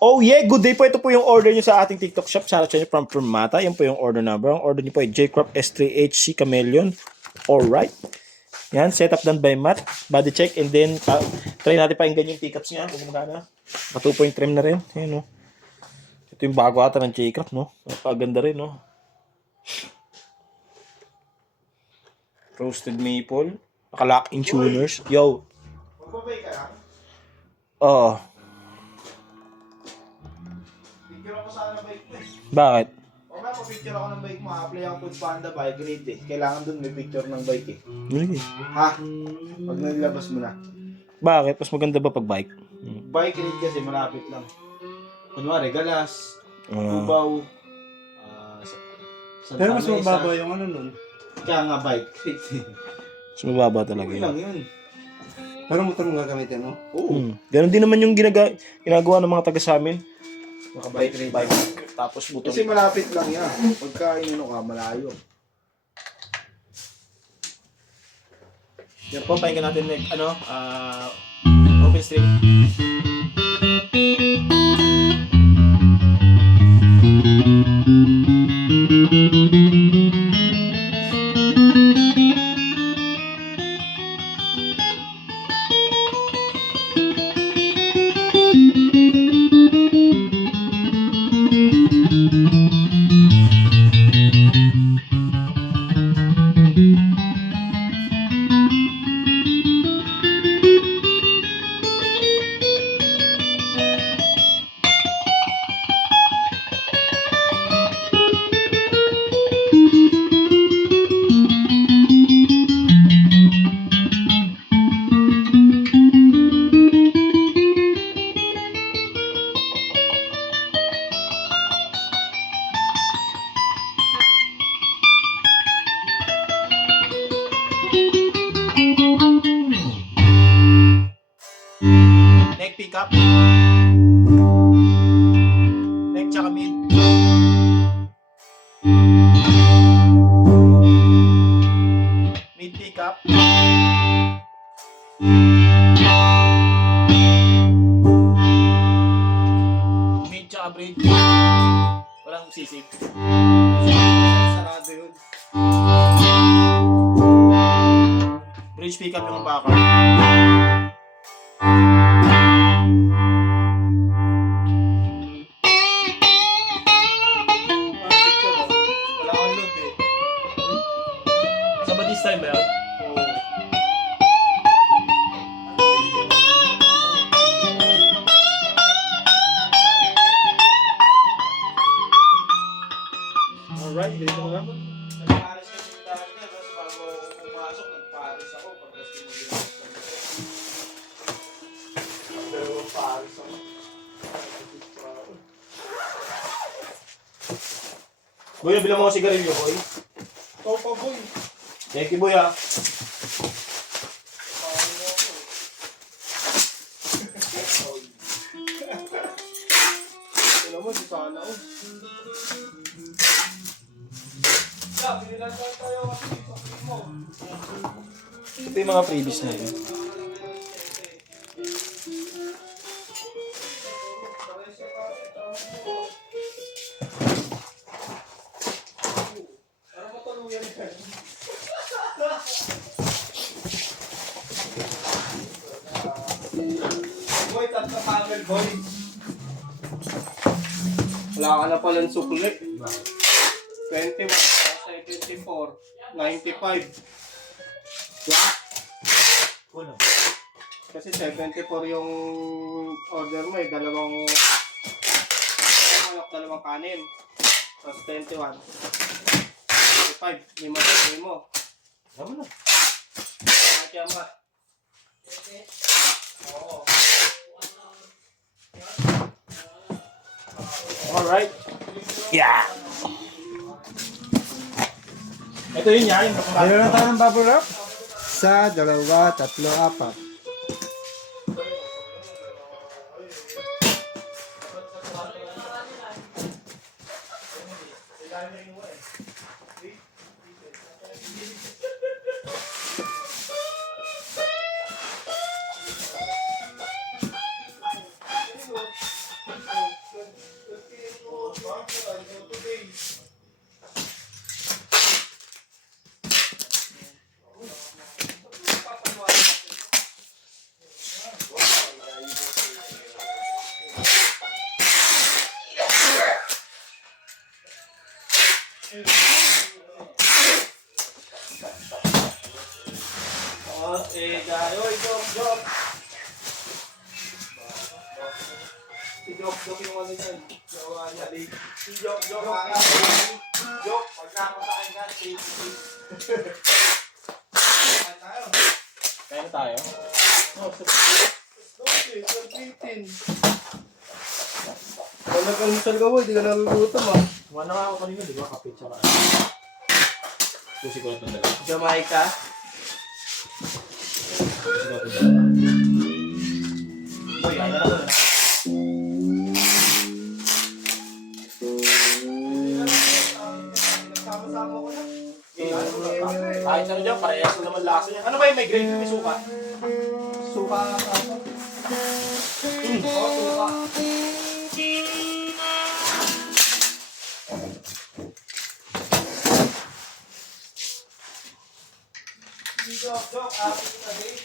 Oh yeah, good day po. Ito po yung order nyo sa ating TikTok shop. Shoutout sa inyo from Permata. Yan po yung order number. Ang order nyo po ay J-Crop S3HC Chameleon. Alright. Yan, setup done by Matt. Body check and then try natin pa yung ganyang pickups niya. Kung magana. Pa 2.3 trim na rin. Ayan, no. Ito yung bago ata ng J-Crop, no. Napaganda rin, no. Roasted maple. Naka-lock-in tuners. Yo. Magbabay ka lang? Oo. Picture ako sana ng bike mo eh. Bakit? O nga, picture ako ng bike mo. Apply ang Food Panda bike grade eh. Kailangan dun may picture ng bike eh. Sige. Ha? Pag nilabas mo na. Bakit? Mas maganda ba pag bike? Bike grade kasi malapit lang. Kunwari, Galas, Cubao, Santa Pero mas Mesa. mababa yung ano nun. Kaya nga bike grade. Mas mababa talaga Okay yun. lang yun. Pero motor mo gagamitin, no? Oo. Ganon din naman yung ginagawa ng mga taga sa amin. Naka-bike grade. Bike. Tapos buto. Kasi malapit lang yan. Pagka inano ka, malayo. Yan po, pakinggan natin open string. Neck pickup. Neck tsaka mid. Mid pickup. Mid tsaka bridge. Walang sisig. Sarado yun. Bridge pickup yung backer. Wala kang load eh. Sa ba this time ba yun? Alright, dito na lang. Nag-paris kasi yung dami niya. Tapos bago pumasok, nag-paris ako. Pagkas kumuliwas ko. Dalawang paris ako. Boy, nabilang mo ko sigarilyo, boy. Topa boy. Thank you, boy, ah. Alam mo, di sana ako. Pinilan tayo kasi sa mo. Ito yung mga freebies na yun. Para matuluyan yan. Boy, tatlo camel boy. Wala ka na palang sukli. 21, sa 24, 95. Ano? Kasi 74 yung order mo eh. Dalawang kanin. Tapos 21. 25. 5 mo. Tama na. Kaya ba? Oo. Alright. Yeah. Ito yun yan. Yung Meron na tayo ng bubble wrap? Isa, dalawa, tatlo, apat. Oy, Jok. Si Jok yung ano yan. Gawa niya. Si Jok. Jok, pagka ako sa akin ka, safe. Kaya na tayo. Kung nag-almusal ka boy, di ka nagugutom ah. Wala nga ako kanina, di ba? Kapit siya ka. Pusi ko lang itong dalawa. Jamaica. Pusi ko lang itong dalawa. Uy, ayaw na ako na. Sama-sama ko na. Kahit ano dyan, parehas na naman lasa niya. Ano ba yung may gravy, may suka? Suka ka. Oo, suka. Jok, akin na din.